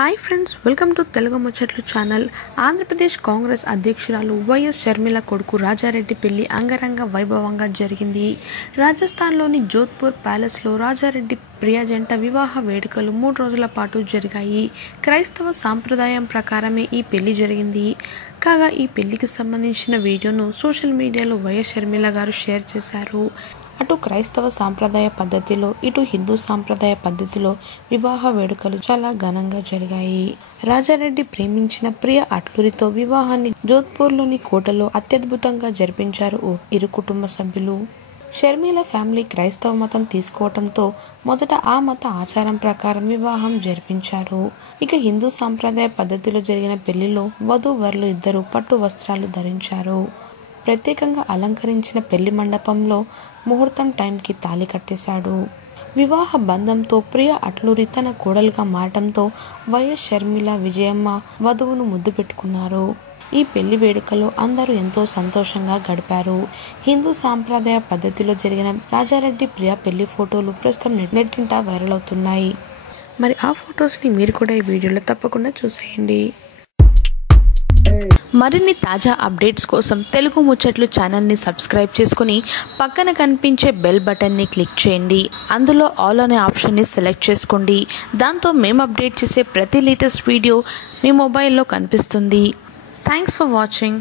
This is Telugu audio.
Hi friends, welcome to Telugu ముచ్చట్లు ఛానల్. ఆంధ్రప్రదేశ్ కాంగ్రెస్ అధ్యక్షురాలు వైఎస్ షర్మిల కొడుకు రాజారెడ్డి పెళ్లి అంగరంగ వైభవంగా జరిగింది. రాజస్థాన్లోని జోధ్పూర్ ప్యాలెస్లో రాజారెడ్డి ప్రియా జంట వివాహ వేడుకలు 3 రోజుల పాటు జరిగాయి. క్రైస్తవ సాంప్రదాయం ప్రకారమే ఈ పెళ్లి జరిగింది. కాగా ఈ పెళ్లికి సంబంధించిన వీడియోను సోషల్ మీడియాలో వైఎస్ షర్మిల గారు షేర్ చేశారు. అటు క్రైస్తవ సాంప్రదాయ పద్ధతిలో, ఇటు హిందూ సాంప్రదాయ పద్ధతిలో వివాహ వేడుకలు చాలా ఘనంగా జరిగాయి. రాజారెడ్డి ప్రేమించిన ప్రియ అట్లూరితో వివాహాన్ని జోధ్పూర్లోని కోటలో అత్యద్భుతంగా జరిపించారు ఇరు కుటుంబ సభ్యులు. షర్మిల ఫ్యామిలీ క్రైస్తవ మతం తీసుకోవడంతో మొదట ఆ మత ఆచారం ప్రకారం వివాహం జరిపించారు. ఇక హిందూ సాంప్రదాయ పద్ధతిలో జరిగిన పెళ్లిలో వధూవరులు ఇద్దరు పట్టు వస్త్రాలు ధరించారు. ప్రత్యేకంగా అలంకరించిన పెళ్లి మండపంలో ముహూర్తం టైంకి తాళి కట్టేశాడు. వివాహ బంధంతో ప్రియ అట్లూరి తన కోడలుగా మారటంతో వైఎస్ షర్మిల, విజయమ్మ వధువును ముద్దు పెట్టుకున్నారు. ఈ పెళ్లి వేడుకలో అందరూ ఎంతో సంతోషంగా గడిపారు. హిందూ సాంప్రదాయ పద్ధతిలో జరిగిన రాజారెడ్డి ప్రియ పెళ్లి ఫోటోలు ప్రస్తుతం నెట్టింట వైరల్ అవుతున్నాయి. మరి ఆ ఫొటోస్ని మీరు కూడా ఈ వీడియోలో తప్పకుండా చూసేయండి. మరిన్ని తాజా అప్డేట్స్ కోసం తెలుగు ముచ్చట్లు ఛానల్ని సబ్స్క్రైబ్ చేసుకుని పక్కన కనిపించే బెల్ బటన్ని క్లిక్ చేయండి. అందులో ఆల్ అనే ఆప్షన్ని సెలెక్ట్ చేసుకోండి. దాంతో మేము అప్డేట్ చేసే ప్రతి లేటెస్ట్ వీడియో మీ మొబైల్లో కనిపిస్తుంది. Thanks for watching.